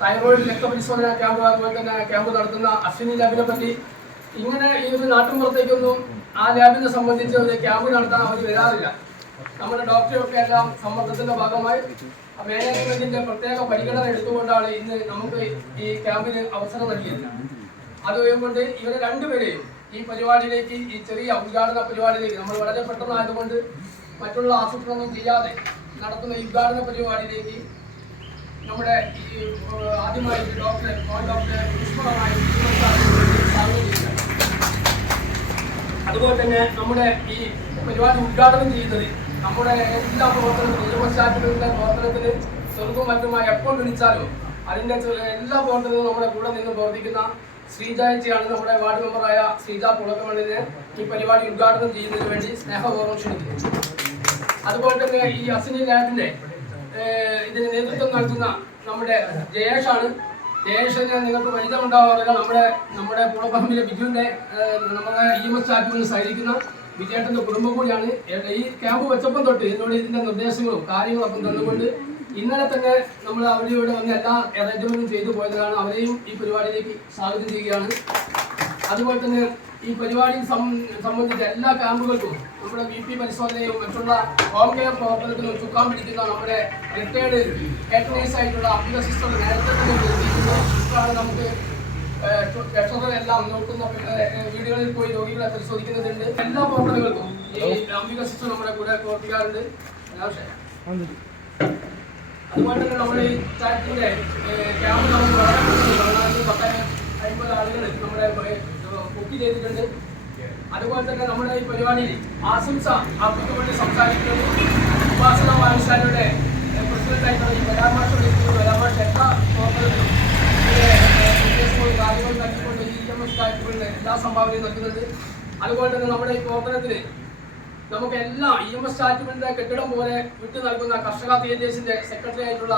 Thyroid രക്തപരിശോധന camp, അതുപോലെ തന്നെ camp നടത്തുന്ന അശ്വിനി ലാബിനെ പറ്റി ഇങ്ങനെ ഈ ഒരു നാട്ടിൻപുറത്തേക്കൊന്നും ആ ലാബിനെ സംബന്ധിച്ച് ഒരു ക്യാമ്പ് നടത്താൻ അവർ വരാറില്ല. നമ്മുടെ ഡോക്ടറൊക്കെ എല്ലാം സമ്മർദ്ദത്തിന്റെ ഭാഗമായി മാനേജ്മെന്റിന്റെ പ്രത്യേക പരിഗണന എടുത്തുകൊണ്ടാണ് ഇന്ന് നമുക്ക് ഈ ക്യാമ്പിന് അവസരം നൽകിയത്. അതുകൊണ്ട് ഇവരെ രണ്ടുപേരെയും ഈ പരിപാടിയിലേക്ക്, ഈ ചെറിയ ഉദ്ഘാടന പരിപാടിയിലേക്ക്, നമ്മൾ വളരെ പെട്ടെന്നായതുകൊണ്ട് മറ്റുള്ള ആസൂത്രണമൊന്നും ചെയ്യാതെ നടത്തുന്ന ഈ ഉദ്ഘാടന പരിപാടിയിലേക്ക് നമ്മുടെ ഈ ആദ്യമായിട്ട് ഡോക്ടറെ പുഷ്പമായി സ്വാഗതം ചെയ്യുക. അതുപോലെ തന്നെ നമ്മുടെ ഈ പരിപാടി ഉദ്ഘാടനം ചെയ്യുന്നത് നമ്മുടെ എല്ലാ പ്രവർത്തനത്തിലും, യുവശാസ്ത്രത്തിന്റെ പ്രവർത്തനത്തിന് ചെറുതും മറ്റുമായി എപ്പോൾ വിളിച്ചാലും അതിന്റെ എല്ലാ പ്രവർത്തനവും നമ്മുടെ കൂടെ നിന്ന് പ്രവർത്തിക്കുന്ന ശ്രീജയാണ്. നമ്മുടെ വാർഡ് മെമ്പറായ ശ്രീജ പുളക്കമണ്ണിനെ ഈ പരിപാടി ഉദ്ഘാടനം ചെയ്യുന്നതിന് വേണ്ടി സ്നേഹപൂർവ്വം ക്ഷണിക്കുന്നു. അതുപോലെ തന്നെ ഈ അശ്വിനി ലാബിന്റെ ഇതിന് നേതൃത്വം നൽകുന്ന നമ്മുടെ ജയേഷാണ്. ജയേഷിനെ നിങ്ങൾക്ക് പരിചയമുണ്ടാവാറില്ല. നമ്മുടെ പുളപ്പറമ്പിലെ ബിജുവിന്റെ നമ്മുടെ EMS സ്റ്റാഫുകൾ സഹകരിക്കുന്ന വിജയേട്ടന്റെ കുടുംബം കൂടിയാണ്. ഈ ക്യാമ്പ് വെച്ചപ്പം തൊട്ട് എന്നോട് ഇതിന്റെ നിർദ്ദേശങ്ങളും കാര്യങ്ങളും ഒക്കെ തന്നുകൊണ്ട് ഇന്നലെ തന്നെ നമ്മൾ അവരിവിടെ വന്ന് എല്ലാ അറേഞ്ച്മെന്റും ചെയ്തു പോയതാണ്. അവരെയും ഈ പരിപാടിയിലേക്ക് സ്വാഗതം ചെയ്യുകയാണ്. അതുപോലെ തന്നെ ഈ പരിപാടി സംബന്ധിച്ച എല്ലാ ക്യാമ്പുകൾക്കും നമ്മുടെ BP പരിശോധനയും മറ്റുള്ള ഹോം കെയർ പ്രവർത്തനത്തിനും ചുക്കാൻ പിടിക്കുന്ന നമ്മുടെ റിട്ടയർഡ് ഹെഡ് ആയിട്ടുള്ള അംബിക സിസ്റ്റർ നേരത്തെ തന്നെ നിർത്തിയിട്ടുണ്ട്. നമുക്ക് എല്ലാം നോക്കുന്ന വീടുകളിൽ പോയി രോഗികളെ പരിശോധിക്കുന്നതുണ്ട്. എല്ലാ പ്രവർത്തനങ്ങൾക്കും ഈ അംബിക സിസ്റ്റർ നമ്മുടെ കൂടെ പ്രവർത്തിക്കാറുണ്ട്. അതുപോലെ തന്നെ നമ്മുടെ ഈ ചാറ്റിന്റെ ക്യാമ്പ് നമുക്ക് വളരെ 1050 ആളുകൾ നമ്മുടെ ബുക്ക് ചെയ്തിട്ടുണ്ട്. അതുപോലെ തന്നെ നമ്മുടെ ഈ പരിപാടിയിൽ ആശംസ അർപ്പിക്ക് വേണ്ടി സംസാരിക്കുന്നത് ഉപാസന വായനശാലയുടെ പ്രസിഡന്റായിട്ടുള്ള ഈ വരാമാഷയുടെ എല്ലാ പ്രവർത്തനത്തിലും നിർദ്ദേശങ്ങളും കാര്യങ്ങളും നൽകിക്കൊണ്ട് ഈ EMS സ്റ്റാഫുകളുടെ എല്ലാ സംഭാവനയും നൽകുന്നത്. അതുപോലെ തന്നെ നമ്മുടെ ഈ പ്രവർത്തനത്തിന് നമുക്ക് എല്ലാ EMS സ്റ്റാഫുകളുടെ കെട്ടിടം പോലെ വിട്ടു നൽകുന്ന കർഷക തിയേറ്റേഴ്സിന്റെ സെക്രട്ടറി ആയിട്ടുള്ള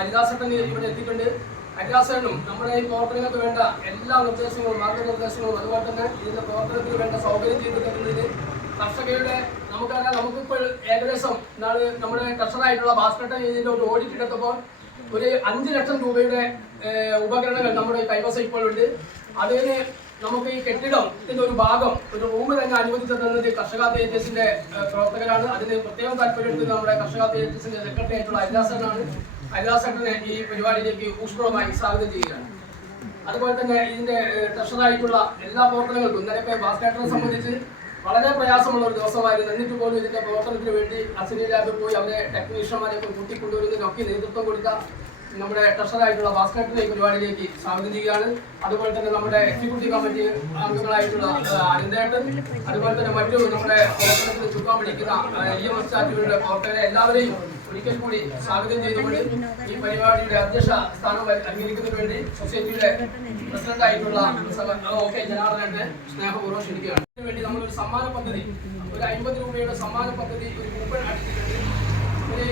ഹരിദാസേട്ടൻ ഇവിടെ എത്തിയിട്ടുണ്ട്. ഹരിദാസേട്ടനും നമ്മുടെ ഈ പ്രവർത്തനങ്ങൾക്ക് വേണ്ട എല്ലാ നിർദ്ദേശങ്ങളും മാർഗനിർദ്ദേശങ്ങളും അതുപോലെ തന്നെ ഇതിന്റെ പ്രവർത്തനത്തിന് വേണ്ട സൗകര്യം ചെയ്തു തരുന്നതിന് കർഷകരുടെ നമുക്കിപ്പോൾ ഏകദേശം നമ്മുടെ കർഷകരായിട്ടുള്ള ഭാസ്കരൻ ഇതിന്റെ ഒരു ഓഡിറ്റ് എടുത്തപ്പോൾ ഒരു 5 ലക്ഷം രൂപയുടെ ഉപകരണങ്ങൾ നമ്മുടെ കൈവശം ഇപ്പോൾ ഉണ്ട്. അതിന് നമുക്ക് ഈ കെട്ടിടത്തിന്റെ ഒരു ഭാഗം, ഒരു റൂം തന്നെ അനുവദിച്ചു തന്നത് കർഷക തിയേറ്റേഴ്സിന്റെ പ്രവർത്തകരാണ്. അതിന് പ്രത്യേകം താല്പര്യമെടുത്തത് നമ്മുടെ കർഷക തിയേറ്റേഴ്സിന്റെ സെക്രട്ടറി ആയിട്ടുള്ള ഹരിദാസേട്ടനാണ്. ഹരിദാസേട്ടനെ ഈ പരിപാടിയിലേക്ക് ഊഷ്മളമായി സ്വാഗതം ചെയ്യുകയാണ്. അതുപോലെ തന്നെ ഇതിന്റെ ട്രഷറായിട്ടുള്ള എല്ലാ പ്രവർത്തനങ്ങൾക്കും ഇന്നലെ ഭാസ്കരനെ സംബന്ധിച്ച് വളരെ പ്രയാസമുള്ള ഒരു ദിവസമായിരുന്നു. എന്നിട്ട് പോലും ഇതിന്റെ പ്രവർത്തനത്തിന് വേണ്ടി അശ്വിനി ലാബിൽ പോയി അവരെ ടെക്നീഷ്യന്മാരെയൊക്കെ കൂട്ടിക്കൊണ്ടുവരുന്നതിനൊക്കെ നേതൃത്വം കൊടുത്ത നമ്മുടെ ട്രഷറായിട്ടുള്ള ഭാസ്കരനെ ഈ പരിപാടിയിലേക്ക് സ്വാഗതം ചെയ്യുകയാണ്. അതുപോലെ തന്നെ നമ്മുടെ എക്സിക്യൂട്ടീവ് കമ്മിറ്റി അംഗങ്ങളായിട്ടുള്ള അനന്തേട്ടൻ, അതുപോലെ തന്നെ മറ്റു നമ്മുടെ പ്രവർത്തനത്തിന് ചുക്കാൻ പിടിക്കുന്ന EMS സ്റ്റാഫുകളുടെ പ്രവർത്തകരെ എല്ലാവരെയും ഒരിക്കൽ കൂടി സ്വാഗതം ചെയ്തുകൊണ്ട് ഈ പരിപാടിയുടെ അധ്യക്ഷ സ്ഥാനം അലങ്കരിക്കുന്നതിന് വേണ്ടി സൊസൈറ്റിയുടെ പ്രസിഡന്റായിട്ടുള്ള ജനാർദ്ദനെ സ്നേഹപൂർവ്വം ക്ഷണിക്കുകയാണ്. ഇതിനു വേണ്ടി നമ്മളൊരു സമ്മാന പദ്ധതി, ഒരു 50 രൂപയുടെ സമ്മാന പദ്ധതി, ഒരു കൂപ്പൺ അടിച്ചിട്ടുണ്ട്. ഒരു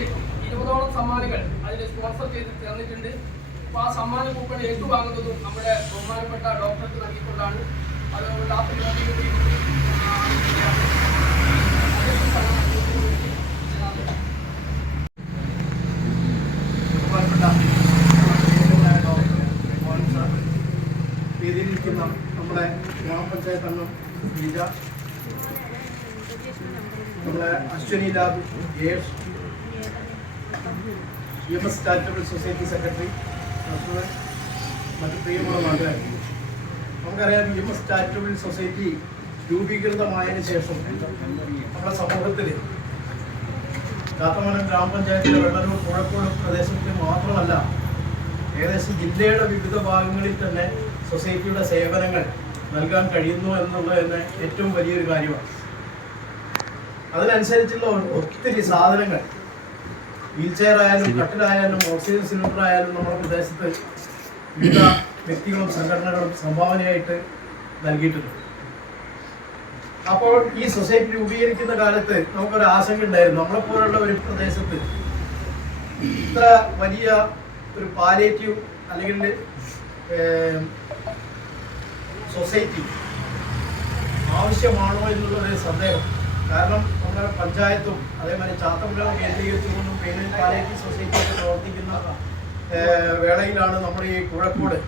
20ഓളം സമ്മാനങ്ങൾ അതിൽ സ്പോൺസർ ചെയ്ത് തന്നിട്ടുണ്ട്. അപ്പോൾ ആ സമ്മാന കൂപ്പൺ ഏറ്റുവാങ്ങുന്നതും നമ്മുടെ ബഹുമാനപ്പെട്ട ഡോക്ടർക്ക് നൽകിക്കൊണ്ടാണ്. അതുകൊണ്ട് ആ പരിപാടിയിൽ വേദിയിലിരിക്കുന്ന നമ്മുടെ ഗ്രാമപഞ്ചായത്ത് അംഗം ഗീജ, നമ്മുടെ Ashwini lab Jayesh, EMS charitable society secretary, മറ്റു പ്രിയമുള്ള നാട്ടുകാർ, നമുക്കറിയാം EMS ചാരിറ്റബിൾ സൊസൈറ്റി രൂപീകൃതമായതിനു ശേഷം നമ്മുടെ സമൂഹത്തിൽ ചാത്തമംഗലം ഗ്രാമപഞ്ചായത്തിലെ വെള്ളലൂർ പുഴക്കോട് പ്രദേശത്തിൽ മാത്രമല്ല ഏകദേശം ജില്ലയുടെ വിവിധ ഭാഗങ്ങളിൽ തന്നെ സൊസൈറ്റിയുടെ സേവനങ്ങൾ നൽകാൻ കഴിയുന്നു എന്നുള്ളത് തന്നെ ഏറ്റവും വലിയൊരു കാര്യമാണ്. അതിനനുസരിച്ചുള്ള ഒത്തിരി സാധനങ്ങൾ, വീൽ ചെയർ ആയാലും കട്ടിലായാലും ഓക്സിജൻ സിലിണ്ടർ ആയാലും നമ്മുടെ പ്രദേശത്ത് വിവിധ വ്യക്തികളും സംഘടനകളും സംഭാവനയായിട്ട് നൽകിയിട്ടുണ്ട്. അപ്പോൾ ഈ സൊസൈറ്റി രൂപീകരിക്കുന്ന കാലത്ത് നമുക്കൊരു ആശങ്ക ഉണ്ടായിരുന്നു. നമ്മളെപ്പോലുള്ള ഒരു പ്രദേശത്ത് ഇത്ര വലിയ ഒരു പാലിയേറ്റീവ് അല്ലെങ്കിൽ സൊസൈറ്റി ആവശ്യമാണോ എന്നുള്ളൊരു സന്ദേഹം. കാരണം നമ്മുടെ പഞ്ചായത്തും അതേമാതിരി ചാത്തമംഗലം കേന്ദ്രീകരിച്ചുകൊണ്ടും പേരിൽ പാലിയേറ്റീവ് സൊസൈറ്റിയൊക്കെ പ്രവർത്തിക്കുന്ന വേളയിലാണ് നമ്മുടെ ഈ കുഴക്കോട്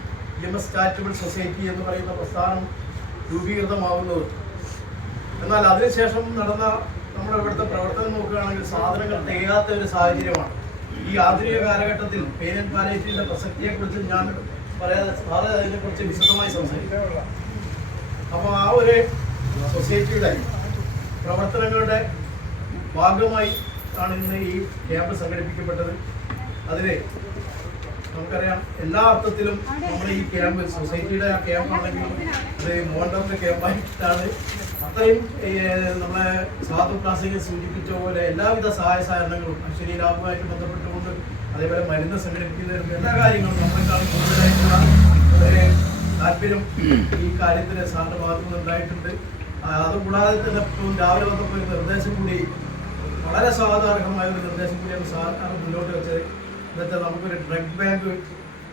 EMS ചാരിറ്റബിൾ സൊസൈറ്റി എന്ന് പറയുന്ന പ്രസ്ഥാനം രൂപീകൃതമാകുന്നത്. എന്നാൽ അതിനുശേഷം നടന്ന നമ്മുടെ ഇവിടുത്തെ പ്രവർത്തനം നോക്കുകയാണെങ്കിൽ സാധനങ്ങൾ തികയാത്ത ഒരു സാഹചര്യമാണ്. ഈ ആധുനിക കാലഘട്ടത്തിൽ പെയിൻ ആൻഡ് പാലിയേറ്റീവിന്റെ പ്രസക്തിയെക്കുറിച്ച് ഞാൻ പറയാതെ സാറ് അതിനെക്കുറിച്ച് വിശദമായി സംസാരിക്കാം. അപ്പോൾ ആ ഒരു സൊസൈറ്റിയുടെ പ്രവർത്തനങ്ങളുടെ ഭാഗമായി ആണ് ഇന്ന് ഈ ക്യാമ്പ് സംഘടിപ്പിക്കപ്പെട്ടത്. അതിന് നമുക്കറിയാം എല്ലാ അർത്ഥത്തിലും നമ്മുടെ ഈ ക്യാമ്പ് സൊസൈറ്റിയുടെ ആ ക്യാമ്പാണെങ്കിലും അത് മോണ്ടോന്റെ ക്യാമ്പായിട്ടാണ്. അത്രയും നമ്മളെ സാധു പ്രാസികൻ സൂചിപ്പിച്ച പോലെ എല്ലാവിധ സഹായ സഹകരണങ്ങളും അശ്വനി ലാഭുമായിട്ട് ബന്ധപ്പെട്ടുകൊണ്ട് അതേപോലെ മരുന്ന് സംഘടിപ്പിക്കുന്നതിനും എല്ലാ കാര്യങ്ങളും നമ്മളെക്കാൾ കൂടുതലായിട്ടുള്ള ഒരു താല്പര്യം ഈ കാര്യത്തിന് സാറിന്റെ ഭാഗത്തു നിന്ന് ഉണ്ടായിട്ടുണ്ട്. അതുകൂടാതെ തന്നെ ഇപ്പം രാവിലെ വന്നപ്പോൾ ഒരു നിർദ്ദേശം കൂടി, വളരെ സ്വാഗതാർഹമായ ഒരു നിർദ്ദേശം കൂടിയാണ് സാർ മുന്നോട്ട് വെച്ചത്. എന്നുവെച്ചാൽ നമുക്കൊരു ഡ്രഗ് ബാങ്ക്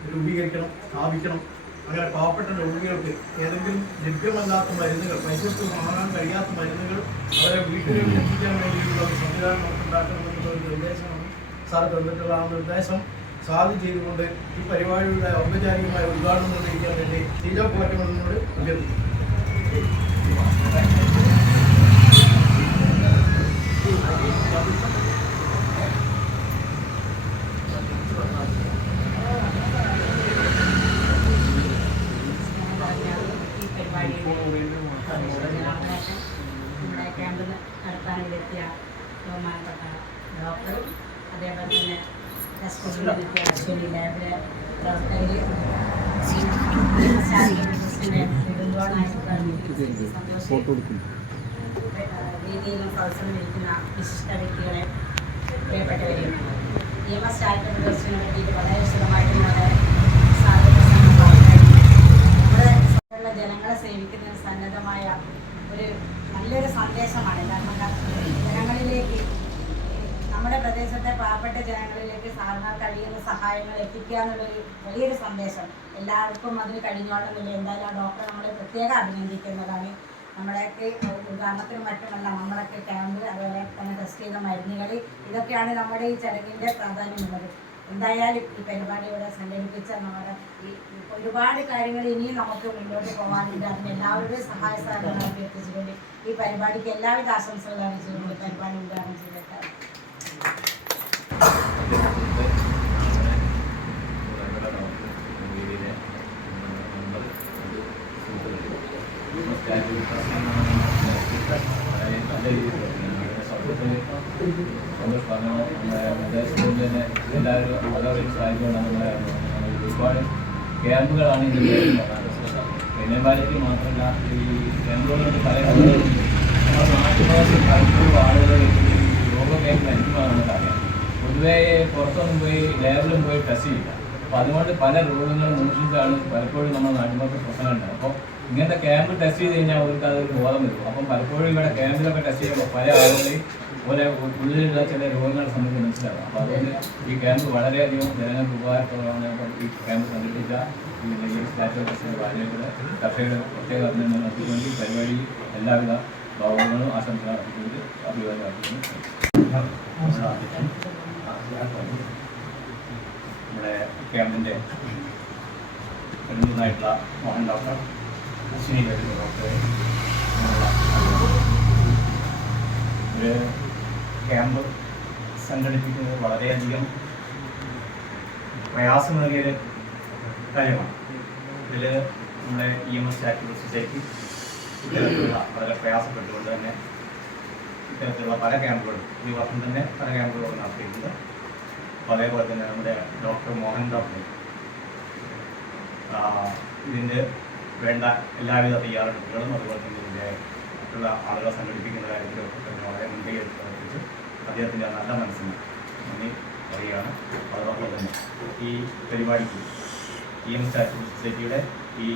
രൂപീകരിക്കണം, സ്ഥാപിക്കണം. അങ്ങനെ പാവപ്പെട്ട രോഗികൾക്ക് ഏതെങ്കിലും ലഭ്യമല്ലാത്ത മരുന്നുകൾ, പൈസ വാങ്ങാൻ കഴിയാത്ത മരുന്നുകൾ അവരെ വീട്ടിലേക്ക് എത്തിക്കാൻ വേണ്ടിയിട്ടുള്ള ഒരു സംവിധാനം നമുക്ക് ഉണ്ടാക്കണമെന്നുള്ള ഒരു നിർദ്ദേശമാണ് സാർ തന്നിട്ടുള്ള. ആ നിർദ്ദേശം സാധ്യം ചെയ്തുകൊണ്ട് ഈ പരിപാടിയുടെ ഔപചാരികമായ ഉദ്ഘാടനം നിർവഹിക്കാൻ വേണ്ടി ഷീജ പോറ്റമെന്നോട് അഭ്യർത്ഥിക്കുന്നു. നമ്മുടെ ക്യാമ്പ് നടത്താനിലെത്തിയ ബഹുമാനപ്പെട്ട ഡോക്ടറും അതേപോലെ തന്നെ അശ്വനി ലാബിലെ പ്രവർത്തകർ രീതിയിലും സദസ്സിലും ഇരിക്കുന്ന വിശിഷ്ട വ്യക്തികളെ, പ്രിയപ്പെട്ടവരെയും EMS ചാരിറ്റബിൾ ട്രസ്റ്റിനെ പറ്റിയിട്ട് വളരെ വിശദമായിട്ട് നമ്മുടെ നമ്മുടെ ജനങ്ങളെ സേവിക്കുന്നതിന് സന്നദ്ധമായ ഒരു നല്ലൊരു സന്ദേശമാണ്. കാരണം ജനങ്ങളിലേക്ക്, നമ്മുടെ പ്രദേശത്തെ പാവപ്പെട്ട ജനങ്ങളിലേക്ക് സാറിനാൽ കഴിയുന്ന സഹായങ്ങൾ എത്തിക്കുക എന്നുള്ളൊരു വലിയൊരു സന്ദേശം. എല്ലാവർക്കും അതിന് കഴിഞ്ഞോളുന്നില്ല. എന്തായാലും ആ ഡോക്ടറെ നമ്മളെ പ്രത്യേകം അഭിനന്ദിക്കുന്നതാണ്. നമ്മളെയൊക്കെ ഉദാഹരണത്തിനും മറ്റുമല്ല, നമ്മളൊക്കെ ക്യാമ്പ്, അതുപോലെ തന്നെ ടെസ്റ്റ് ചെയ്ത മരുന്നുകൾ, ഇതൊക്കെയാണ് നമ്മുടെ ഈ ചടങ്ങിൻ്റെ പ്രാധാന്യമുള്ളത്. എന്തായാലും ഈ പരിപാടി ഇവിടെ സംഘടിപ്പിച്ച നമ്മുടെ ഈ ഒരുപാട് കാര്യങ്ങൾ ഇനിയും നമുക്ക് മുന്നോട്ട് പോകാനുണ്ട്. അതിന് എല്ലാവരുടെയും സഹായ സഹകരണം അഭ്യർത്ഥിച്ചുകൊണ്ട് ഈ പരിപാടിക്ക് എല്ലാവിധ ആശംസകളും അറിയിച്ചുകൊണ്ട് പരിപാടി ഉദ്ഘാടനം ചെയ്തിട്ടാണ്. എല്ലാവരും അതോറിറ്റി സഹായിച്ചുകൊണ്ടാണ് ഒരുപാട് ക്യാമ്പുകളാണ് ഇതിൻ്റെ പെയിൻ പാലിയേറ്റീവ് മാത്രമല്ല ഈ ക്യാമ്പുകളുടെ പല നമ്മുടെ നാട്ടിൽ പലപ്പോഴും ആളുകൾ രോഗം മരിക്കുമ്പോഴാണ് അറിയാം. പൊതുവേ പുറത്തൊന്നും പോയി ലാബിലും പോയി ടെസ്റ്റ് ചെയ്യില്ല. അപ്പോൾ അതുകൊണ്ട് പല രോഗങ്ങളും മോഷിച്ചാണ് പലപ്പോഴും നമ്മുടെ നാട്ടിലൊക്കെ പ്രശ്നങ്ങളുണ്ടാകും. അപ്പോൾ ഇങ്ങനത്തെ ക്യാമ്പ് ടെസ്റ്റ് ചെയ്ത് കഴിഞ്ഞാൽ അവർക്ക് അതൊരു ബോധം വരും. അപ്പം പലപ്പോഴും ഇവിടെ ക്യാമ്പിലൊക്കെ ടെസ്റ്റ് ചെയ്യുമ്പോൾ പല ആളുകളെയും പോലെ ഉള്ളിലുള്ള ചില രോഗങ്ങളെ സംബന്ധിച്ച് മനസ്സിലാകും. അപ്പോൾ അതുകൊണ്ട് ഈ ക്യാമ്പ് വളരെയധികം ജനങ്ങൾക്ക് ഉപകാരപ്രദമാണ്. ഈ ക്യാമ്പ് സംഘടിപ്പിച്ച ഈ സ്റ്റാറ്റസ് ടെസ്റ്റിൻ്റെ ബാധ്യതയുടെ കർഷകരുടെ പ്രത്യേക അഭിനന്ദനം നടത്തിക്കൊണ്ട് പരിപാടി എല്ലാവിധ ഭാവങ്ങളും ആശംസകൾ അർപ്പിച്ചുകൊണ്ട് അഭിവാദ്യം അർപ്പിക്കുന്നു. നമ്മുടെ ക്യാമ്പിൻ്റെ പ്രതിനിധിയായിട്ടുള്ള മോഹൻ ഡോക്ടർ, അശ്വിനി ഡോക്ടറെ, ഒരു ക്യാമ്പ് സംഘടിപ്പിക്കുന്നത് വളരെയധികം പ്രയാസമേറിയൊരു കാര്യമാണ്. ഇതിൽ നമ്മുടെ EMS ചാരിറ്റബിൾ സൊസൈറ്റി ഇത്തരത്തിലുള്ള വളരെ പ്രയാസപ്പെട്ടുകൊണ്ട് തന്നെ ഇത്തരത്തിലുള്ള പല ക്യാമ്പുകളും ഈ വർഷം തന്നെ പല ക്യാമ്പുകളും നടത്തിയിട്ടുണ്ട്. അതേപോലെ തന്നെ നമ്മുടെ ഡോക്ടർ മോഹൻ ഡോക്ടർ ഇതിൻ്റെ വേണ്ട എല്ലാവിധ തയ്യാറെടുപ്പുകളും അതുപോലെ തന്നെ ഇതിൻ്റെ മറ്റുള്ള ആളുകളെ സംഘടിപ്പിക്കുന്ന കാര്യത്തിലൊക്കെ തന്നെ വളരെ മുൻകൈ എടുത്ത് അദ്ദേഹത്തിൻ്റെ നല്ല മനസ്സിന് നന്ദി പറയുകയാണ്. അതോടൊപ്പം തന്നെ ഈ പരിപാടിക്ക് EMS ചാരിറ്റബിൾ സൊസൈറ്റിയുടെ ഈ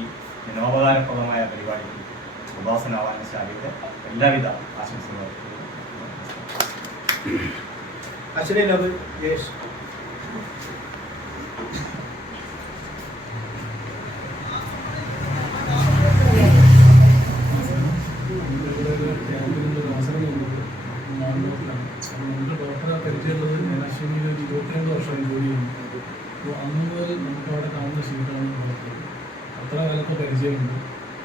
ജനോപകാരപ്രദമായ പരിപാടിക്ക് ഉപാസനാവാന ശാലയുടെ എല്ലാവിധ ആശംസകളും. അശ്വനിയിലത് യേശ് ഡോക്ടറെ പരിചയമുള്ളത് ഞാൻ അശ്വിനിയിൽ 22 വർഷം ജോലി ചെയ്യുന്നു. അപ്പോൾ അന്ന് പരിചയമുണ്ട്.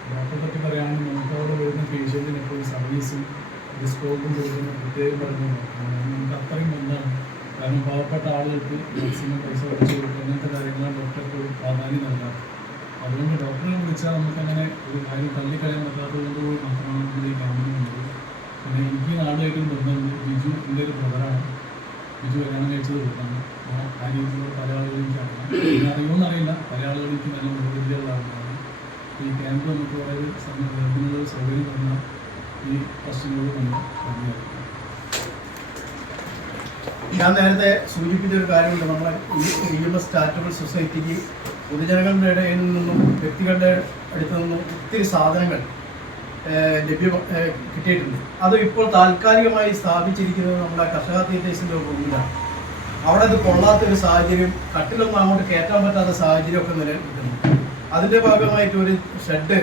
ഡോക്ടറെ പറ്റി പറയുകയാണെങ്കിൽ നമുക്ക് അവിടെ വരുന്ന പേഷ്യൻറ്റിന് ഇപ്പോൾ സർവീസും ഡിസ്കോപ്പും കൊടുക്കുന്ന പ്രത്യേകം പറഞ്ഞു നമുക്ക് അത്രയും ബന്ധമാണ്. കാരണം പാവപ്പെട്ട ആളുകൾക്ക് മാക്സിമം പൈസ അടിച്ചു കൊടുക്കുക അങ്ങനത്തെ കാര്യങ്ങളാണ് ഡോക്ടർക്ക് ഒരു പ്രാധാന്യം നൽകാറ്. അതുകൊണ്ട് ഡോക്ടറെ വിളിച്ചാൽ നമുക്കങ്ങനെ ഒരു കാര്യം തള്ളിക്കളയാൻ പറ്റാത്തതുകൊണ്ട് കൂടി മാത്രമാണ് നമ്മുടെ ഈ ക്യാമ്പിന് വന്നത്. പിന്നെ എനിക്ക് നാടുമായിട്ടും ബന്ധമുണ്ട്. ബിജു എൻ്റെ ഒരു ബ്രദറാണ്. ബിജു കല്യാണം കഴിച്ചത് കൊടുത്താണ്. ആ രീതിയിലുള്ള പല ആളുകളും എനിക്ക് അറിയാം. അറിയുമെന്നറിയില്ല, പല ആളുകളും എനിക്ക് നല്ല മുൻപരിചയമുള്ള ആളുകളാണ്. ഈ ക്യാമ്പ് നമുക്ക് വളരെ ഇതിനുള്ള സൗകര്യം തന്ന ഈ ട്രസ്റ്റിനോട് നമ്മൾ നന്ദിയായിരുന്നു. ഞാൻ നേരത്തെ സൂചിപ്പിച്ച ഒരു കാര്യമുണ്ട്. നമ്മളെ EMS ചാരിറ്റബിൾ സൊസൈറ്റിക്ക് പൊതുജനങ്ങളുടെ ഇടയിൽ നിന്നും വ്യക്തികളുടെ അടുത്ത് നിന്നും ഒത്തിരി സാധനങ്ങൾ കിട്ടിയിട്ടുണ്ട്. അത് ഇപ്പോൾ താൽക്കാലികമായി സ്ഥാപിച്ചിരിക്കുന്നത് നമ്മുടെ കർഷക തിയേറ്റേഴ്സിൻ്റെ റൂമിലാണ്. അവിടെ അത് കൊള്ളാത്തൊരു സാഹചര്യം, കട്ടിലൊന്നും അങ്ങോട്ട് കയറ്റാൻ പറ്റാത്ത സാഹചര്യമൊക്കെ നിലനിൽക്കുന്നു. അതിൻ്റെ ഭാഗമായിട്ട് ഒരു ഷെഡ്,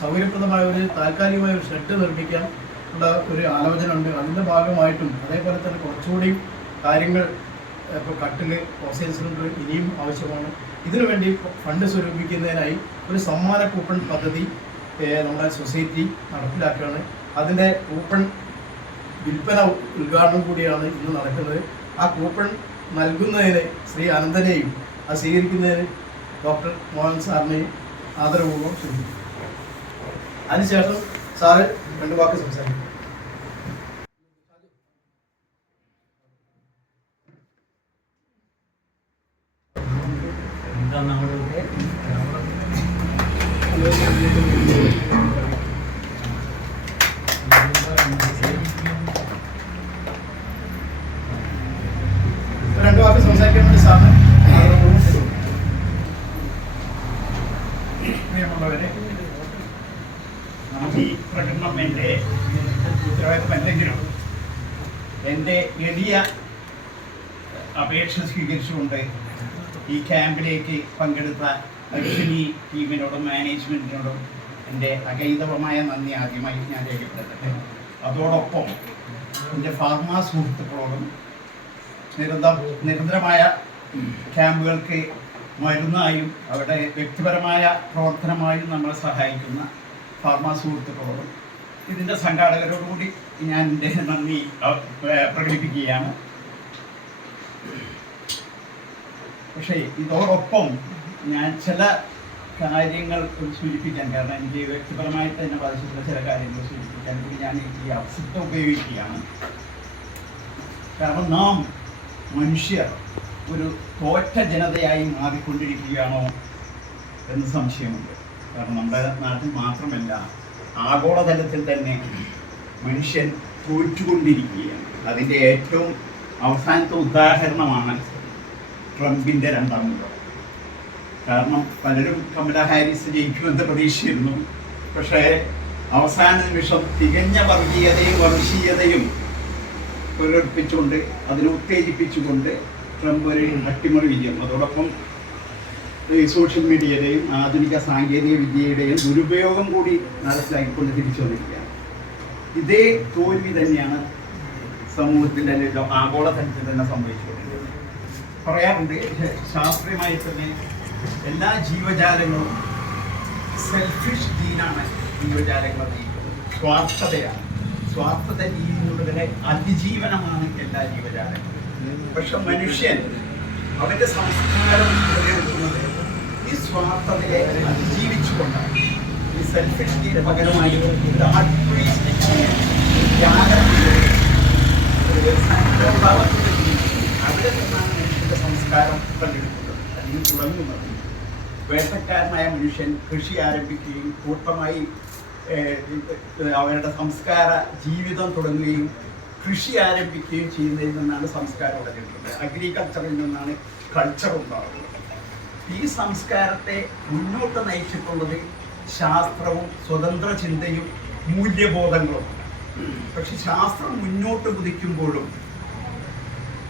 സൗകര്യപ്രദമായ ഒരു താൽക്കാലികമായ ഒരു ഷെഡ് നിർമ്മിക്കാൻ ഉള്ള ഒരു ആലോചന ഉണ്ട്. അതിൻ്റെ ഭാഗമായിട്ടും അതേപോലെ തന്നെ കുറച്ചുകൂടി കാര്യങ്ങൾ ഇപ്പോൾ കട്ടില്, ഓക്സിജൻ സിലിണ്ടർ ഇനിയും ആവശ്യമാണ്. ഇതിനുവേണ്ടി ഫണ്ട് സ്വരൂപിക്കുന്നതിനായി ഒരു സമ്മാന കൂപ്പൺ പദ്ധതി നമ്മുടെ സൊസൈറ്റി നടപ്പിലാക്കുകയാണ്. അതിൻ്റെ കൂപ്പൺ വിൽപ്പന ഉദ്ഘാടനം കൂടിയാണ് ഇന്ന് നടക്കുന്നത്. ആ കൂപ്പൺ നൽകുന്നതിന് ശ്രീ അനന്തനെയും അത് സ്വീകരിക്കുന്നതിന് ഡോക്ടർ മോഹൻ സാറിനെയും ആദരപൂർവ്വം ക്ഷണിക്കുന്നു. അതിനുശേഷം സാറ് 2 വാക്ക് സംസാരിക്കും. രണ്ട് വാക്ക് സംസാരിക്കാൻ വേണ്ടി സാറിന് പ്രിയമുള്ളവരെ, ഈ പ്രകടനം എൻ്റെ ഉത്തരവാദിത്വം എന്തെങ്കിലും എൻ്റെ എളിയ അപേക്ഷ സ്വീകരിച്ചുകൊണ്ട് ഈ ക്യാമ്പിലേക്ക് പങ്കെടുത്ത അശ്വിനി ടീമിനോടും മാനേജ്മെൻറ്റിനോടും എൻ്റെ അഗൈതവമായ നന്ദി ആദ്യമായി ഞാൻ രേഖപ്പെടുത്തട്ടെ. അതോടൊപ്പം എൻ്റെ ഫാർമാ സുഹൃത്തുക്കളോടും നിരന്തരമായ ക്യാമ്പുകൾക്ക് മരുന്നായും അവരുടെ വ്യക്തിപരമായ പ്രവർത്തനമായും നമ്മളെ സഹായിക്കുന്ന ഫാർമാ സുഹൃത്തുക്കളോടും ഇതിൻ്റെ സംഘാടകരോടുകൂടി ഞാൻ എൻ്റെ നന്ദി പ്രകടിപ്പിക്കുകയാണ്. പക്ഷേ ഇതോടൊപ്പം ഞാൻ ചില കാര്യങ്ങൾ സൂചിപ്പിക്കാൻ, കാരണം എനിക്ക് വ്യക്തിപരമായിട്ട് തന്നെ ബാധിച്ചിട്ടുള്ള ചില കാര്യങ്ങൾ സൂചിപ്പിക്കാൻ കൂടി ഞാൻ ഈ അവസരം ഉപയോഗിക്കുകയാണ്. കാരണം നാം മനുഷ്യർ ഒരു തോറ്റ ജനതയായി മാറിക്കൊണ്ടിരിക്കുകയാണോ എന്ന് സംശയമുണ്ട്. കാരണം നമ്മുടെ നാട്ടിൽ മാത്രമല്ല, ആഗോളതലത്തിൽ തന്നെ മനുഷ്യൻ തോറ്റുകൊണ്ടിരിക്കുകയാണ്. അതിൻ്റെ ഏറ്റവും അവസാനത്തെ ഉദാഹരണമാണ് ട്രംപിൻ്റെ 2ാം ഊഴം. കാരണം പലരും കമല ഹാരിസ് ജയിക്കുമെന്ന് പ്രതീക്ഷിച്ചിരുന്നു. പക്ഷേ അവസാന നിമിഷം തികഞ്ഞ വർഗീയതയും വംശീയതയും പ്രകടിപ്പിച്ചുകൊണ്ട്, അതിനെ ഉത്തേജിപ്പിച്ചുകൊണ്ട് ട്രംപ് ഒരു അട്ടിമറി വിജയം, അതോടൊപ്പം ഈ സോഷ്യൽ മീഡിയയുടെയും ആധുനിക സാങ്കേതിക വിദ്യയുടെയും ദുരുപയോഗം കൂടി നടപ്പിലാക്കിക്കൊണ്ട് തിരിച്ചു വന്നിരിക്കുകയാണ്. ഇതേ തോൽവി തന്നെയാണ് സമൂഹത്തിൽ അല്ലെങ്കിൽ ആഗോളതലത്തിൽ തന്നെ സംഭവിച്ചുകൊണ്ടിരിക്കുന്നത്. പറയാറുണ്ട്, ശാസ്ത്രീയമായി തന്നെ എല്ലാ ജീവജാലങ്ങളും സെൽഫിഷ് ജീനാണ് ജീവജാലങ്ങൾ നയിക്കുന്നത്. സ്വാർത്ഥതയാണ്. സ്വാർത്ഥത രീതിയിലൂടെ അതിജീവനമാണ് എല്ലാ ജീവജാലങ്ങളും. പക്ഷെ മനുഷ്യൻ അവൻ്റെ സംസ്കാരം നിലനിൽക്കുന്നത് ഈ സ്വാർത്ഥതയെ അതിജീവിച്ചുകൊണ്ടാണ്. ഈ സെൽഫിഷ് ജീന് പകരമായി അവിടെ നിന്നാണ് മനുഷ്യൻ്റെ സംസ്കാരം പ്രകടിപ്പിക്കുന്നത്, അല്ലെങ്കിൽ തുടങ്ങുന്നത്. വേട്ടക്കാരനായ മനുഷ്യൻ കൃഷി ആരംഭിക്കുകയും കൂട്ടമായി അവരുടെ സംസ്കാര ജീവിതം തുടങ്ങുകയും കൃഷി ആരംഭിക്കുകയും ചെയ്യുന്നതിൽ നിന്നാണ് സംസ്കാരം ഉടലെടുക്കുന്നത്. അഗ്രികൾച്ചറിൽ നിന്നാണ് കൾച്ചർ ഉണ്ടാകുന്നത്. ഈ സംസ്കാരത്തെ മുന്നോട്ട് നയിച്ചിട്ടുള്ളത് ശാസ്ത്രവും സ്വതന്ത്ര ചിന്തയും മൂല്യബോധങ്ങളും. പക്ഷെ ശാസ്ത്രം മുന്നോട്ട് കുതിക്കുമ്പോഴും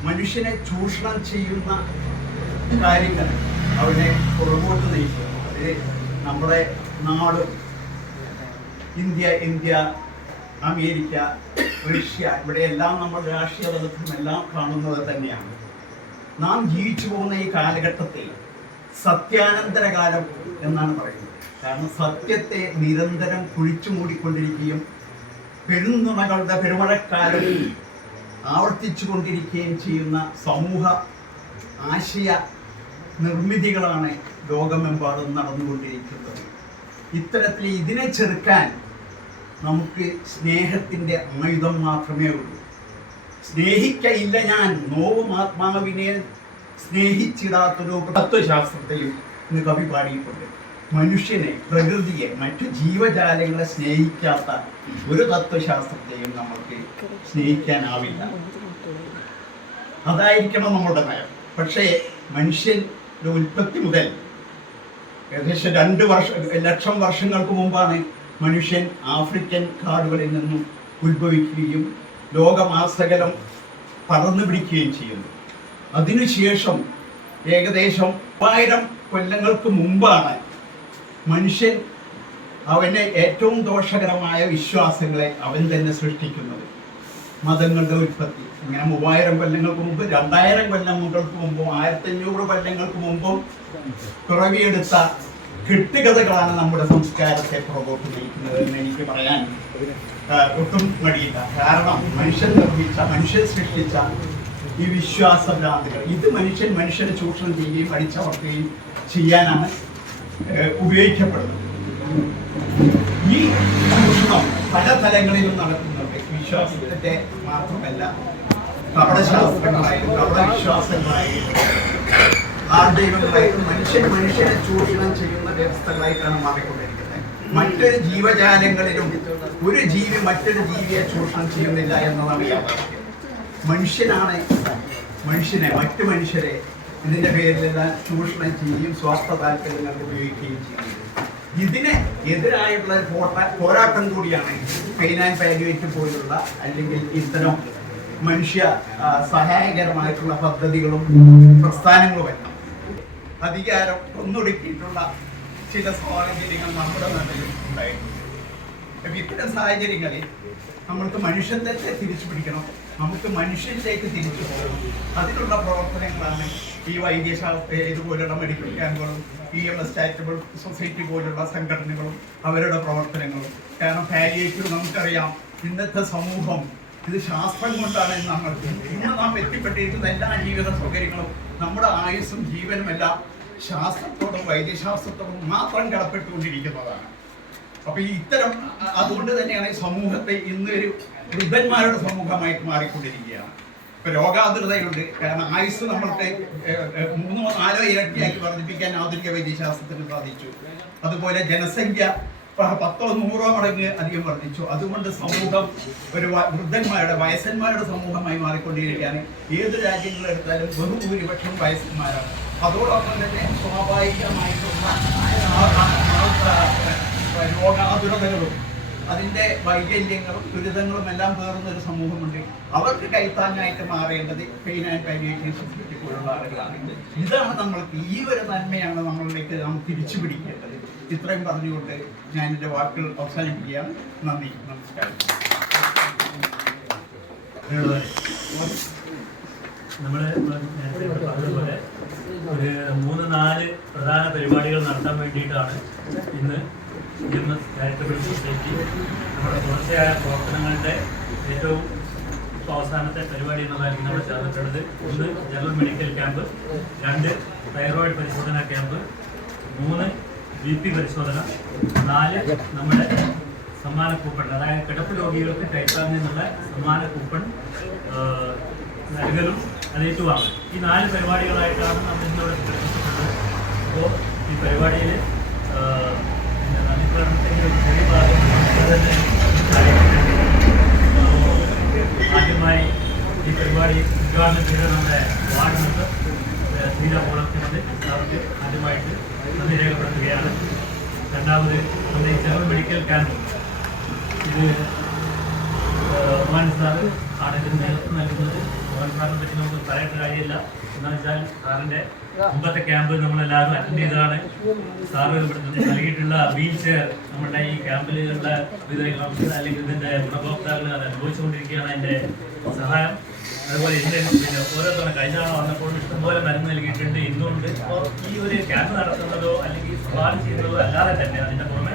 മനുഷ്യനെ ചൂഷണം ചെയ്യുന്ന കാര്യങ്ങൾ അവനെ പുറകോട്ട് നയിക്കുന്നു. അത് നമ്മുടെ നാടും ഇന്ത്യ, അമേരിക്ക, റഷ്യ, ഇവിടെയെല്ലാം നമ്മൾ രാഷ്ട്രീയ തലത്തിലും എല്ലാം കാണുന്നത് തന്നെയാണ്. നാം ജീവിച്ചു പോകുന്ന ഈ കാലഘട്ടത്തിൽ സത്യാനന്തര കാലം എന്നാണ് പറയുന്നത്. കാരണം സത്യത്തെ നിരന്തരം കുഴിച്ചു മൂടിക്കൊണ്ടിരിക്കുകയും പെരുന്നുണകളുടെ പെരുമഴക്കാലം ആവർത്തിച്ചു കൊണ്ടിരിക്കുകയും ചെയ്യുന്ന സമൂഹ ആശയ നിർമ്മിതികളാണ് ലോകമെമ്പാടും നടന്നുകൊണ്ടിരിക്കുന്നത്. ഇത്തരത്തിൽ ഇതിനെ ചെറുക്കാൻ നമുക്ക് സ്നേഹത്തിൻ്റെ ആയുധം മാത്രമേ ഉള്ളൂ. സ്നേഹിക്കയില്ല ഞാൻ നോവും ആത്മാവിനെ സ്നേഹിച്ചിടാത്തൊരു തത്വശാസ്ത്രത്തെയും ഇന്ന് കവി പാടിയിട്ടുണ്ട്. മനുഷ്യനെ, പ്രകൃതിയെ, മറ്റു ജീവജാലങ്ങളെ സ്നേഹിക്കാത്ത ഒരു തത്വശാസ്ത്രത്തെയും നമുക്ക് സ്നേഹിക്കാനാവില്ല. അതായിരിക്കണം നമ്മുടെ നയം. പക്ഷേ മനുഷ്യൻ്റെ ഉൽപ്പത്തി മുതൽ ഏകദേശം 2 ലക്ഷം വർഷങ്ങൾക്ക് മുമ്പാണ് മനുഷ്യൻ ആഫ്രിക്കൻ കാടുകളിൽ നിന്നും ഉത്ഭവിക്കുകയും ലോകമാസകലം പറന്നു പിടിക്കുകയും ചെയ്യുന്നു. അതിനുശേഷം ഏകദേശം 1000 കൊല്ലങ്ങൾക്ക് മുമ്പാണ് മനുഷ്യൻ അവന് ഏറ്റവും ദോഷകരമായ വിശ്വാസങ്ങളെ അവൻ തന്നെ സൃഷ്ടിക്കുന്നത്. മതങ്ങളുടെ ഉൽപ്പത്തി ഇങ്ങനെ 3000 കൊല്ലങ്ങൾക്ക് മുമ്പ്, 2000 കൊല്ലങ്ങൾക്ക് മുമ്പും, 1500 കൊല്ലങ്ങൾക്ക് മുമ്പും പിറവിയെടുത്ത കെട്ടുകഥകളാണ് നമ്മുടെ സംസ്കാരത്തെ പുറകോട്ട് നയിക്കുന്നത് എന്ന് എനിക്ക് പറയാൻ ഒട്ടും മടിയില്ല. കാരണം മനുഷ്യൻ സൃഷ്ടിച്ച ഈ വിശ്വാസഭ്രാന്തികൾ ഇത് മനുഷ്യനെ ചൂഷണം ചെയ്യുകയും അടിച്ചമർത്തുകയും ചെയ്യാനാണ് ഉപയോഗിക്കപ്പെടുന്നത്. ഈ ചൂഷണം പല തലങ്ങളിലും നടക്കുന്നുണ്ട്. വിശ്വാസത്തിന്റെ മാത്രമല്ല, കപടശാസ്ത്രങ്ങളായിട്ടും കപടവിശ്വാസങ്ങളായിട്ടും ആർദൈവങ്ങളായിട്ടും മനുഷ്യനെ ചൂഷണം ചെയ്യുന്ന വ്യവസ്ഥകളായിട്ടാണ് മാറിക്കൊണ്ടിരിക്കുന്നത്. മറ്റൊരു ജീവജാലങ്ങളിലും ഒരു ജീവി മറ്റൊരു ജീവിയെ ചൂഷണം ചെയ്യുന്നില്ല എന്നതാണ് യാഥാർത്ഥ്യം. മനുഷ്യനാണ് മറ്റു മനുഷ്യരെ ഇതിന്റെ പേരിലെല്ലാം ചൂഷണം ചെയ്യുകയും സ്വാർത്ഥ താല്പര്യങ്ങൾക്ക് ഉപയോഗിക്കുകയും ചെയ്യുന്നത്. ഇതിന് എതിരായിട്ടുള്ള പോരാട്ടം കൂടിയാണ് പെയിൻ ആൻഡ് പാലിയേറ്റീവ് പോലുള്ള അല്ലെങ്കിൽ ഇത്തരം മനുഷ്യ സഹായകരമായിട്ടുള്ള പദ്ധതികളും പ്രസ്ഥാനങ്ങളും എല്ലാം. അധികാരം ഒന്നൊടുക്കിയിട്ടുള്ള ചില സാഹചര്യങ്ങൾ നമ്മുടെ നാട്ടിൽ ഉണ്ടായിട്ടുണ്ട്. അപ്പം ഇത്തരം സാഹചര്യങ്ങളിൽ നമ്മൾക്ക് മനുഷ്യത്വത്തെ തിരിച്ചു പിടിക്കണം, നമുക്ക് മനുഷ്യരിലേക്ക് തിരിച്ചു പോകണം. അതിനുള്ള പ്രവർത്തനങ്ങളാണ് ഈ വൈദ്യശാസ്ത്ര ഇതുപോലുള്ള മെഡിക്കൽ ക്യാമ്പുകളും EMS ചാരിറ്റബിൾ സൊസൈറ്റി പോലുള്ള സംഘടനകളും അവരുടെ പ്രവർത്തനങ്ങളും. കാരണം പാലിയേറ്റീവ് നമുക്കറിയാം, ഇന്നത്തെ സമൂഹം ഇത് ശാസ്ത്രം കൊണ്ടാണ് ഇന്ന് നാം എത്തിപ്പെട്ടിരിക്കുന്ന എല്ലാ ജീവിത സൗകര്യങ്ങളും നമ്മുടെ ആയുസ്സും ജീവനും എല്ലാം ശാസ്ത്രത്തോടും വൈദ്യശാസ്ത്രത്തോടും മാത്രം കടപ്പെട്ടുകൊണ്ടിരിക്കുന്നതാണ്. അപ്പൊ ഇത്തരം അതുകൊണ്ട് തന്നെയാണ് സമൂഹത്തെ ഇന്നൊരു വൃദ്ധന്മാരുടെ സമൂഹമായിട്ട് മാറിക്കൊണ്ടിരിക്കുകയാണ്. ഇപ്പൊ രോഗാതുരതയുണ്ട്. കാരണം ആയുസ് നമ്മൾക്ക് 3-4 ഇരട്ടിയാക്കി വർദ്ധിപ്പിക്കാൻ ആധുനിക വൈദ്യശാസ്ത്രത്തിന് സാധിച്ചു. അതുപോലെ ജനസംഖ്യ 10-100 മടങ്ങ് അധികം വർദ്ധിച്ചു. അതുകൊണ്ട് സമൂഹം ഒരു വയസ്സന്മാരുടെ സമൂഹമായി മാറിക്കൊണ്ടിരിക്കുകയാണ്. ഏത് രാജ്യങ്ങളെടുത്താലും ബഹുഭൂരിപക്ഷം വയസ്സന്മാരാണ്. അതോടൊപ്പം തന്നെ സ്വാഭാവികമായിട്ടുള്ള രോഗാതുരതകളും അതിൻ്റെ വൈകല്യങ്ങളും ദുരിതങ്ങളും എല്ലാം പേറുന്ന ഒരു സമൂഹമുണ്ട്. അവർക്ക് കൈത്താങ്ങായിട്ട് മാറേണ്ടത് പെയിൻ ആൻഡ് പാലിയേറ്റീവ് സൊസൈറ്റി പോലുള്ള ആളുകളാണ്. ഇതാണ് നമ്മൾക്ക് ഈ ഒരു നന്മയാണ് നമ്മളിലേക്ക് നാം തിരിച്ചു പിടിക്കേണ്ടത്. ഇത്രയും പറഞ്ഞുകൊണ്ട് ഞാൻ എൻ്റെ വാക്കുകൾ അവസാനിപ്പിക്കുകയാണ്. നന്ദി, നമസ്കാരം. നമ്മൾ നേരത്തെ പറഞ്ഞതുപോലെ ഒരു 3-4 പ്രധാന പരിപാടികൾ നടത്താൻ വേണ്ടിയിട്ടാണ് ഇന്ന് EMS ചാരിറ്റബിൾ സൊസൈറ്റി നമ്മുടെ തുടർച്ചയായ പ്രവർത്തനങ്ങളുടെ ഏറ്റവും അവസാനത്തെ പരിപാടി എന്നതായിരിക്കും നമ്മൾ ചേർന്നിട്ടുള്ളത്. 1 ജനറൽ മെഡിക്കൽ ക്യാമ്പ്, 2 തൈറോയിഡ് പരിശോധന ക്യാമ്പ്, 3 BP പരിശോധന, 4 നമ്മുടെ സമ്മാന കൂപ്പൺ, അതായത് കിടപ്പ് രോഗികൾക്ക് കൈത്താങ്ങിൽ നിന്നുള്ള സമ്മാന കൂപ്പൺ നൽകലും അത് ഏറ്റുവാങ്ങും. ഈ 4 പരിപാടികളായിട്ടാണ് നമ്മൾ ഇന്നിവിടെ പ്രവർത്തിച്ചിട്ടുള്ളത്. അപ്പോൾ ഈ പരിപാടിയിൽ നന്ദിപ്രകടനത്തിൻ്റെ ഒരു ചെറിയ ഭാഗം ആദ്യമായി ഈ പരിപാടി ഉദ്ഘാടനം ചെയ്ത നമ്മുടെ വാർഡ് മെമ്പർ ശ്രീല മോളത്തിൻ്റെ അവർക്ക് ആദ്യമായിട്ട് നന്ദി രേഖപ്പെടുത്തുകയാണ്. രണ്ടാമത് നമ്മുടെ ഈ ജനറൽ മെഡിക്കൽ ക്യാമ്പ് ഇത് മോഹൻ സാർ ആണ് ഇതിന് നേതൃത്വം നൽകുന്നത്. മോഹൻ സാറിനെ പറ്റി നമുക്ക് പറയേണ്ട കാര്യമില്ല. എന്താണെന്ന് വെച്ചാൽ സാറിൻ്റെ മുമ്പത്തെ ക്യാമ്പ് നമ്മളെല്ലാവരും അറ്റൻഡ് ചെയ്തതാണ്. സാറ് ഇവിടെ നൽകിയിട്ടുള്ള വീൽ ചെയർ നമ്മുടെ ഈ ക്യാമ്പിലുള്ള അല്ലെങ്കിൽ ഇതിൻ്റെ ഗുണഭോക്താക്കൾ അത് അനുഭവിച്ചുകൊണ്ടിരിക്കുകയാണ് അതിൻ്റെ സഹായം. അതുപോലെ ഇതിൻ്റെ പിന്നെ ഓരോ തവണ കഴിഞ്ഞ തവണ വന്നപ്പോൾ ഇഷ്ടംപോലെ മരുന്ന് നൽകിയിട്ടുണ്ട്, ഇന്നുണ്ട്. അപ്പോൾ ഈ ഒരു ക്യാമ്പ് നടത്തുന്നതോ അല്ലെങ്കിൽ സവാരി ചെയ്യുന്നതോ അല്ലാതെ തന്നെ അതിൻ്റെ പുറമെ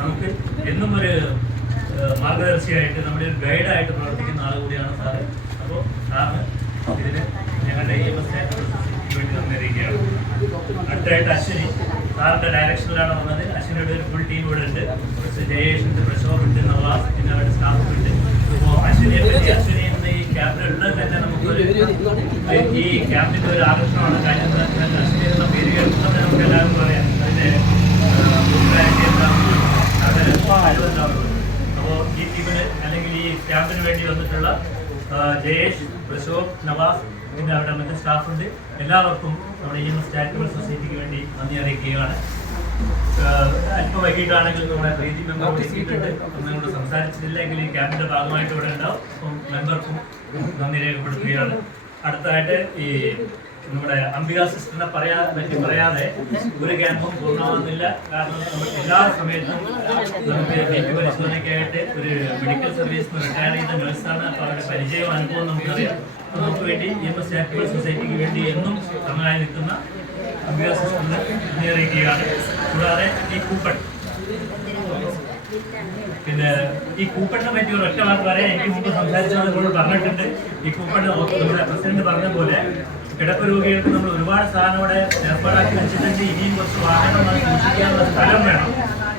നമുക്ക് എന്നും ഒരു മാർഗദർശിയായിട്ട് നമ്മുടെ ഒരു ഗൈഡായിട്ട് പ്രവർത്തിക്കുന്ന ആൾ കൂടിയാണ് സാറ്. അപ്പോൾ സാറിന് ഇതിന് ഞങ്ങളുടെ EMS വേണ്ടി തന്നിരിക്കുകയാണ്. അടുത്തായിട്ട് അശ്വിനി സാറിൻ്റെ ഡയറക്ഷനിലാണ് വന്നത്. അശ്വിനിയുടെ ഒരു ഫുൾ ടീം ഇവിടെ ഉണ്ട്. ജയേഷ് ഉണ്ട്, പ്രശോഭ് ഉണ്ട്, നവാസ്, പിന്നെ അവരുടെ സ്റ്റാഫ് ഉണ്ട്. അപ്പോൾ അശ്വിനി ഈ ക്യാമ്പിലുള്ളത് തന്നെ നമുക്ക് ഈ ക്യാമ്പിൻ്റെ ഒരു ആകർഷണമാണ്. കാര്യം അശ്വിനി എന്ന പേര് കേൾക്കുന്നത് നമുക്ക് എല്ലാവരും പറയാം അതിൻ്റെ അപ്പോൾ ഈ ടീമിന് അല്ലെങ്കിൽ ഈ ക്യാമ്പിന് വേണ്ടി വന്നിട്ടുള്ള ജയേഷ്, പ്രശോഭ്, നവാസ്, പിന്നെ അവിടെ മറ്റ് സ്റ്റാഫുണ്ട്. എല്ലാവർക്കും നമ്മുടെ EMS ചാരിറ്റബിൾ സൊസൈറ്റിക്ക് വേണ്ടി നന്ദി അറിയിക്കുകയാണ്. അല്പം വൈകിട്ടാണെങ്കിൽ നമ്മുടെ പ്രീതി മെമ്പർ എത്തിയിട്ടുണ്ട്. നമ്മളോട് സംസാരിച്ചിട്ടില്ലെങ്കിൽ ഈ ക്യാമ്പിന്റെ ഭാഗമായിട്ട് ഇവിടെ ഉണ്ടാവും. അപ്പം മെമ്പർക്കും നന്ദി രേഖപ്പെടുത്തുകയാണ്. അടുത്തതായിട്ട് ഈ നമ്മുടെ അംബിക സിസ്റ്ററിനെ പറയാതെ ഒരു ക്യാമ്പും പൂർണ്ണമാകുന്നില്ല. കാരണം നമ്മൾ എല്ലാ സമയത്തും നമുക്ക് BP പരിശോധനയ്ക്കായിട്ട് ഒരു മെഡിക്കൽ സർവീസ് റിട്ടയർ ചെയ്ത നഴ്സാണ്. അപ്പോൾ അവരുടെ പരിചയവും അനുഭവം നമുക്കറിയാം. അപ്പോൾ നമുക്ക് വേണ്ടി EMS ചാരിറ്റബിൾ സൊസൈറ്റിക്ക് വേണ്ടി എന്നും സമയമായി നിൽക്കുന്ന അംബിക സിസ്റ്ററിനെ നന്ദി അറിയിക്കുകയാണ്. കൂടാതെ ഈ കൂപ്പൺ, പിന്നെ ഈ കൂപ്പണിനെ പറ്റി ഒരു ഒറ്റ വാക്ക് പറയാൻ എനിക്ക് മുമ്പ് സംസാരിച്ചത് പറഞ്ഞിട്ടുണ്ട്. ഈ കൂപ്പൺ നമ്മുടെ പ്രസിഡന്റ് പറഞ്ഞ പോലെ കിടപ്പ് രോഗികൾക്ക് നമ്മൾ ഒരുപാട് സാധനം ഇവിടെ ഏർപ്പാടാക്കി വെച്ചിട്ടുണ്ട്. ഇനിയും കുറച്ച് വാഹനം സൂക്ഷിക്കാനുള്ള സ്ഥലം വേണം.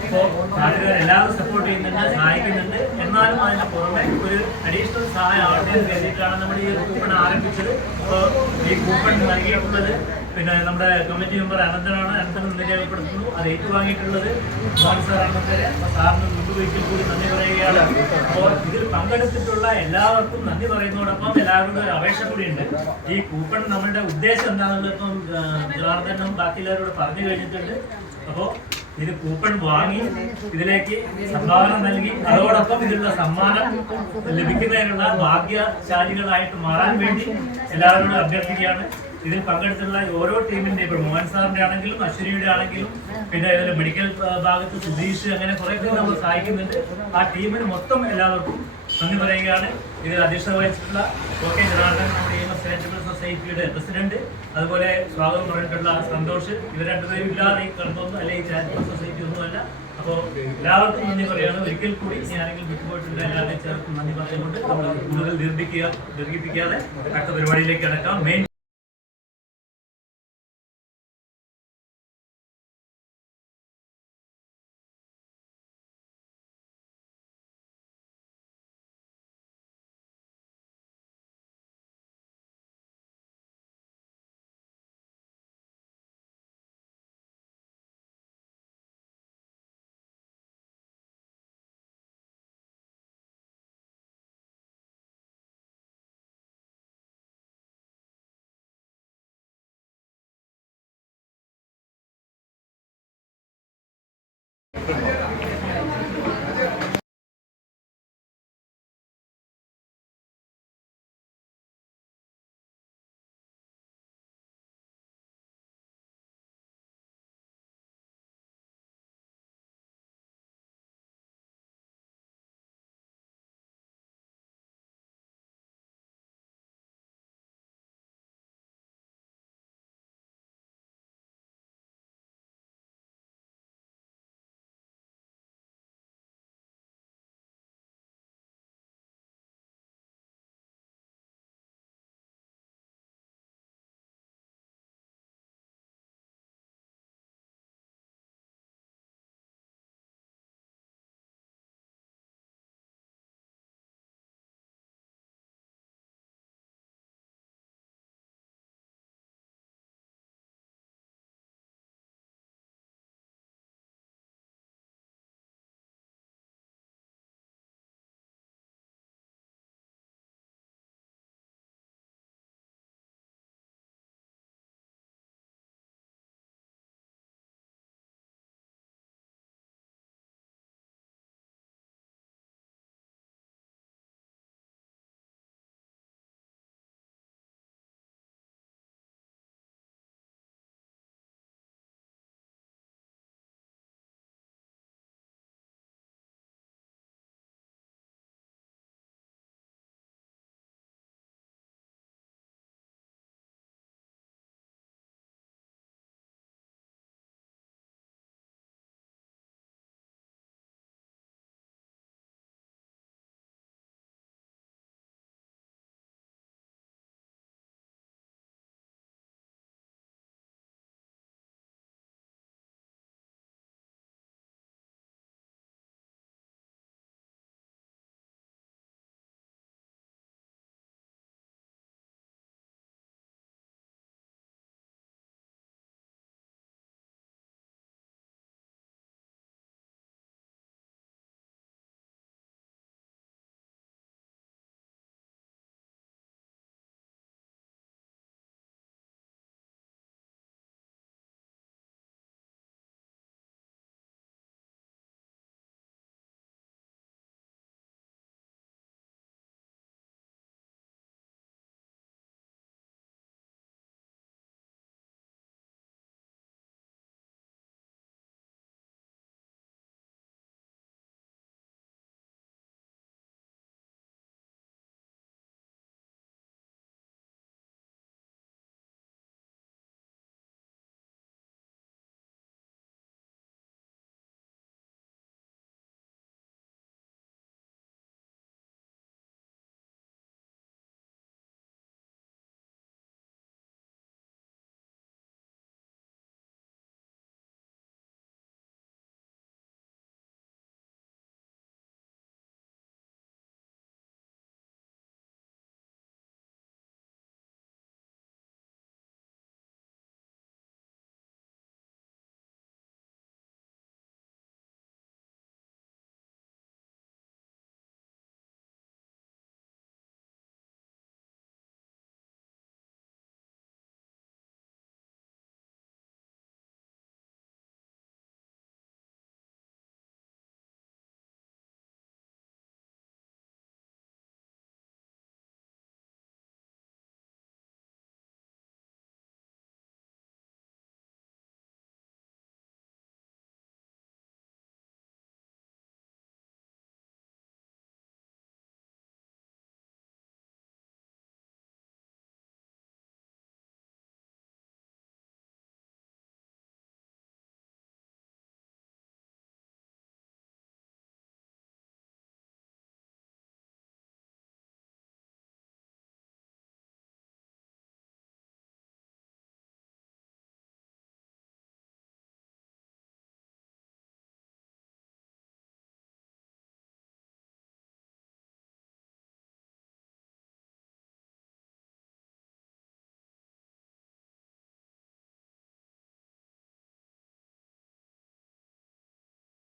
അപ്പോൾ നാട്ടുകാർ എല്ലാവരും സപ്പോർട്ട് ചെയ്യുന്നുണ്ട്, സഹായിക്കുന്നുണ്ട്. എന്നാലും അതിന് പുറമെ ഒരു അഡീഷണൽ സഹായം ആവട്ടെ എന്ന് കരുതിയിട്ടാണ് നമ്മൾ ഈ കൂപ്പൺ ആരംഭിച്ചത്. അപ്പോൾ ഈ കൂപ്പൺ നൽകിയിട്ടുള്ളത് പിന്നെ നമ്മുടെ കമ്മിറ്റി മെമ്പർ അനന്തനാണ്. അനന്തനം രേഖപ്പെടുത്തുന്നു. അത് ഏറ്റുവാങ്ങിയിട്ടുള്ളത് മോഹൻ സാറാണ്. അപ്പോൾ സാറിന് മുൻപൊരിക്കൽ കൂടി നന്ദി പറയുകയാണ്. അപ്പോൾ ഇതിൽ പങ്കെടുത്തിട്ടുള്ള എല്ലാവർക്കും നന്ദി പറയുന്നതോടൊപ്പം എല്ലാവരോടും ഒരു അപേക്ഷ കൂടിയുണ്ട്. ഈ കൂപ്പൺ നമ്മളുടെ ഉദ്ദേശം എന്താണെന്നുള്ളത് ഇപ്പം ജനാർദ്ദനും ബാക്കിയുള്ളവരോട് പറഞ്ഞു കഴിഞ്ഞിട്ടുണ്ട്. അപ്പോൾ ഇത് കൂപ്പൺ വാങ്ങി ഇതിലേക്ക് സംഭാവന നൽകി അതോടൊപ്പം ഇതിനുള്ള സമ്മാനം ലഭിക്കുന്നതിനുള്ള ഭാഗ്യശാലികളായിട്ട് മാറാൻ വേണ്ടി എല്ലാവരോടും അഭ്യർത്ഥിക്കുകയാണ്. ഇതിൽ പങ്കെടുത്തുള്ള ഓരോ ടീമിന്റെ ഇപ്പോൾ മോഹൻ സാറിന്റെ ആണെങ്കിലും അശ്വിനിയുടെ ആണെങ്കിലും പിന്നെ ഇതിന്റെ മെഡിക്കൽ ഭാഗത്ത് സുധീഷ് അങ്ങനെ കുറെ പേര് നമ്മൾ സഹായിക്കുന്നുണ്ട്. ആ ടീമിന് മൊത്തം എല്ലാവർക്കും നന്ദി പറയുകയാണ്. ഇതിൽ അധ്യക്ഷത വഹിച്ചിട്ടുള്ള OK ജനാർദ്ദൻ, നമ്മുടെ EMS ചാരിറ്റബിൾ സൊസൈറ്റിയുടെ പ്രസിഡന്റ്, അതുപോലെ സ്വാഗതം പറഞ്ഞിട്ടുള്ള സന്തോഷ്, ഇവർ രണ്ടുപേരും ഇല്ലാതെ ഈ കണ്ടൊന്നും അല്ലെങ്കിൽ ചാരിറ്റബിൾ സൊസൈറ്റി ഒന്നുമല്ല. അപ്പോൾ എല്ലാവർക്കും നന്ദി പറയുകയാണ്. ഒരിക്കൽ കൂടി ഇനി ആരെങ്കിലും വിട്ടുപോയിട്ടുണ്ട് എല്ലാവരെയും ചേർത്ത് നന്ദി പറഞ്ഞുകൊണ്ട് നമ്മൾ കൂടുതൽ ദീർഘിപ്പിക്കാതെ അടുത്ത പരിപാടിയിലേക്ക് അടക്കാം. മെയിൻ